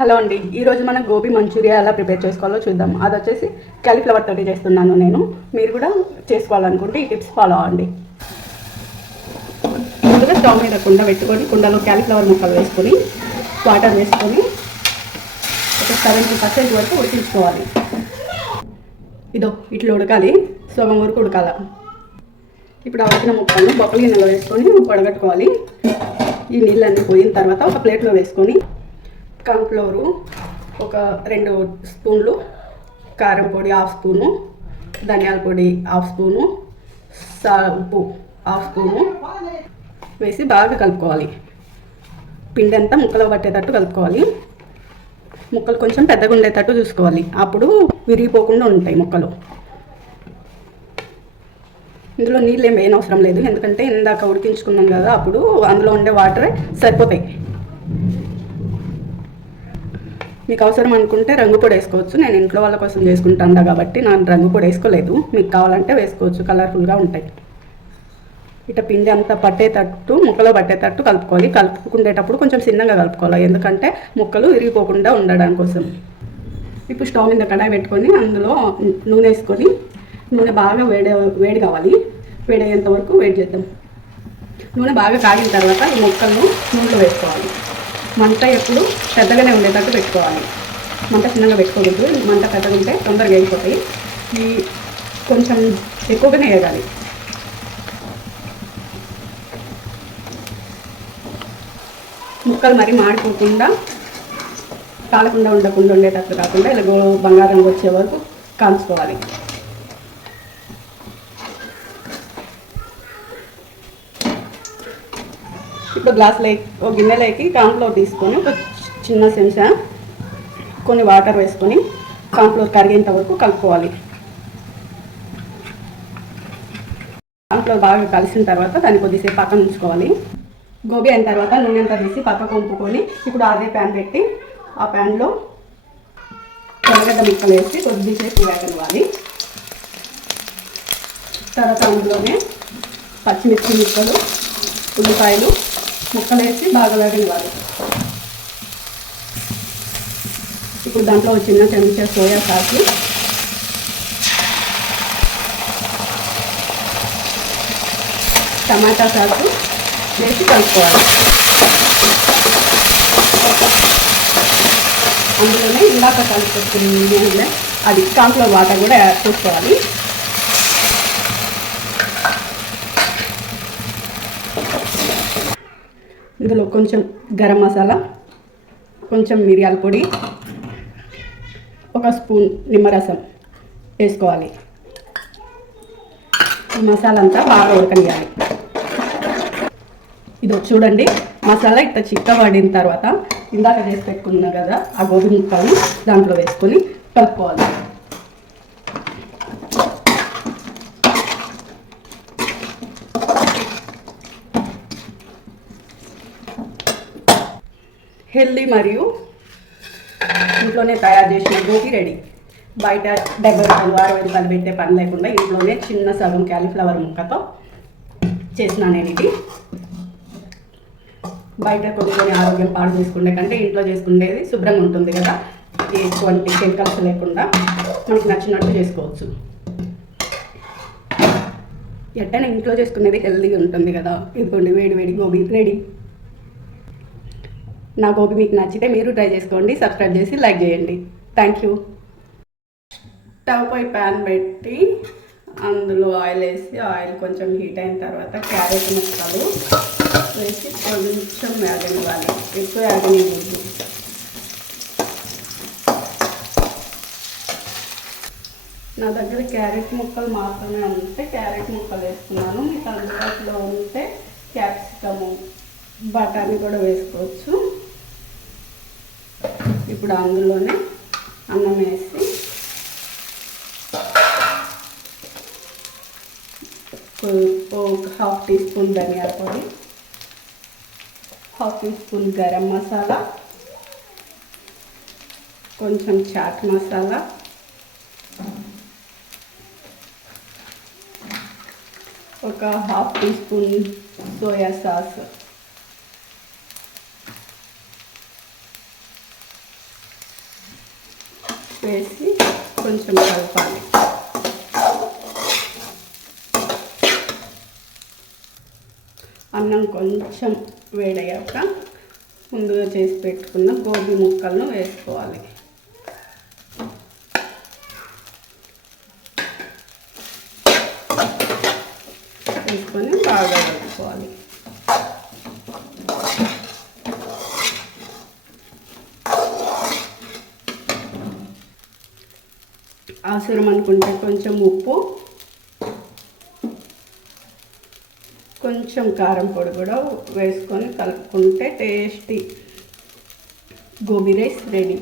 Hello అండి, ఈరోజు మనం గోబీ మంచూరియా ఎలా ప్రిపేర్ చేసుకోవాలో చూద్దాం. అది వచ్చేసి క్యాలీఫ్లవర్ తోటి చేస్తున్నాను నేను. మీరు కూడా చేసుకోవాలనుకుంటే ఈ టిప్స్ ఫాలో అవ్వండి. ముందుగా స్టవ్ మీద కుండ పెట్టుకొని కుండలో క్యాలీఫ్లవర్ ముక్కలు వేసుకొని వాటర్ వేసుకొని ఒక 70% వరకు ఉడికించుకోవాలి. ఇదో ఇట్లా ఉడకాలి, సగం వరకు ఉడకాల. ఇప్పుడు ఆ ఉడికిన ముక్కలను బొక్కల గిన్నెలో వేసుకొని వడగట్టుకోవాలి. ఈ నీళ్ళన్నీ పోయిన తర్వాత ఒక ప్లేట్లో వేసుకొని కార్న్ఫ్లోరు ఒక 2 స్పూన్లు, కారం పొడి 1/2 స్పూను, ధనియాల పొడి 1/2 స్పూను, ఉప్పు 1/2 స్పూను వేసి బాగా కలుపుకోవాలి. పిండి అంతా ముక్కలో పట్టేటట్టు కలుపుకోవాలి. ముక్కలు కొంచెం పెద్దగా ఉండేటట్టు చూసుకోవాలి, అప్పుడు విరిగిపోకుండా ఉంటాయి ముక్కలు. ఇందులో నీళ్ళు ఏం వేయనవసరం లేదు, ఎందుకంటే ఇందాక ఉడికించుకున్నాం కదా, అప్పుడు అందులో ఉండే వాటరే సరిపోతాయి. మీకు అవసరం అనుకుంటే రంగు పొడి వేసుకోవచ్చు. నేను ఇంట్లో వాళ్ళ కోసం చేసుకుంటాను కాబట్టి నేను రంగు పొడి వేసుకోలేదు. మీకు కావాలంటే వేసుకోవచ్చు, కలర్ఫుల్గా ఉంటాయి. ఇట్లా పిండి అంతా పట్టేటట్టు, ముక్కలో పట్టేటట్టు కలుపుకోవాలి. కలుపుకునేటప్పుడు కొంచెం చిన్నగా కలుపుకోవాలి, ఎందుకంటే ముక్కలు విరిగిపోకుండా ఉండడం కోసం. ఇప్పుడు స్టవ్ మీద కడాయి పెట్టుకొని అందులో నూనె వేసుకొని, నూనె బాగా వేడి కావాలి. వేడి అయ్యేంత వరకు వేడి చేద్దాం. నూనె బాగా కాగిన తర్వాత ఈ ముక్కలను నూనెలో వేసుకోవాలి. మంట ఎప్పుడు పెద్దగానే ఉండేటట్టు పెట్టుకోవాలి, మంట చిన్నగా పెట్టుకోవద్దు. మంట పెద్దగా ఉంటే తొందరగా అయిపోతాయి. ఈ కొంచెం ఎక్కువగానే వేయాలి. ముక్కలు మరి మాడిపోకుండా, కాలకుండా ఉండేటట్టు కాకుండా ఇలా బంగారం రంగు వచ్చే వరకు కాల్చుకోవాలి. ఇప్పుడు ఒక గిన్నెలోకి కార్న్ఫ్లోర్ తీసుకొని ఒక చిన్న చెంచా కొన్ని వాటర్ వేసుకొని కార్న్ఫ్లోర్ కరిగేంత వరకు కలుపుకోవాలి. కార్న్ఫ్లోర్ బాగా కలిసిన తర్వాత దాన్ని కొద్దిసేపు పక్కన ఉంచుకోవాలి. గోబీ అయిన తర్వాత నూనె అంతా తీసి పక్కకు వంపుకొని ఇప్పుడు అదే ప్యాన్ పెట్టి ఆ ప్యాన్లో తెల్లగడ్డ ముక్కలు వేసి కొద్దిసేపు వేగనివ్వాలి. తర్వాత అందులోనే పచ్చిమిర్చి ముక్కలు, ఉల్లిపాయలు ముక్కలు వేసి బాగా వేగనివ్వాలి. ఇప్పుడు దాంట్లో చిన్న చెంచా సోయా సాస్, టమాటా సాస్ వేసి కలుపుకోవాలి. అందులోనే ఇందాక కలుపుకొని అది కార్న్ఫ్లోర్ వాటర్ కూడా యాడ్ చేసుకోవాలి. ఇందులో కొంచెం గరం మసాలా, కొంచెం మిరియాల పొడి, ఒక స్పూన్ నిమ్మరసం వేసుకోవాలి. ఈ మసాలా అంతా బాగా ఉడకనియాలి. ఇది చూడండి, మసాలా ఇట్లా చిక్కబడిన తర్వాత ఇందాక చేసి పెట్టుకున్నాం కదా ఆ గోబీ ముక్కలు దాంట్లో వేసుకొని కలుపుకోవాలి. హెల్దీ మరియు ఇంట్లోనే తయారు చేసిన గోబీ రెడీ. బయట 70 రూపాయలు 60 రూపాయలు పెట్టే పని లేకుండా ఇంట్లోనే చిన్న సగం క్యాలీఫ్లవర్ ముక్కతో చేసిన నేను ఇది. బయట కొన్ని ఆరోగ్యం పాడు చేసుకునే కంటే ఇంట్లో చేసుకునేది శుభ్రంగా ఉంటుంది కదా, ఎటువంటి కెమికల్స్ లేకుండా మనకు నచ్చినట్టు చేసుకోవచ్చు. ఎట్టైనా ఇంట్లో చేసుకునేది హెల్దీగా ఉంటుంది కదా. ఇదిగోండి వేడి వేడి గోబీ రెడీ. నా గోబీ మీకు నచ్చితే మీరు ట్రై చేసుకోండి, సబ్స్క్రైబ్ చేసి లైక్ చేయండి. Thank you. స్టవ్ పై ప్యాన్ పెట్టి అందులో ఆయిల్ వేసి, ఆయిల్ కొంచెం హీట్ అయిన తర్వాత క్యారెట్ ముక్కలు వేసి కొంచెం వేగనివ్వాలి, ఎక్కువ వేగనివ్వద్దు. నా దగ్గర క్యారెట్ ముక్కలు మాత్రమే ఉంటే క్యారెట్ ముక్కలు వేసుకున్నాను. మీకు అందుబాటులో ఉంటే క్యాప్సికము, బఠానీ కూడా వేసుకోవచ్చు. ఇప్పుడు అందులోనే అన్నం వేసి ఒక 1/2 టీ స్పూన్ ధనియాల పొడి, 1/2 టీ స్పూన్ గరం మసాలా, కొంచెం చాట్ మసాలా, ఒక 1/2 టీ స్పూన్ సోయా సాస్, వేసి కొంచెం కలపాలి. అన్నం కొంచెం వేడయ్యాక ముందుగా చేసి పెట్టుకున్న గోబీ ముక్కలను వేసుకోవాలి. వేసుకొని బాగా కలుపుకోవాలి. అవసరం అనుకుంటే కొంచెం ఉప్పు, కొంచెం కారం పొడి కూడా వేసుకొని కలుపుకుంటే టేస్టీ గోబీ రైస్ రెడీ.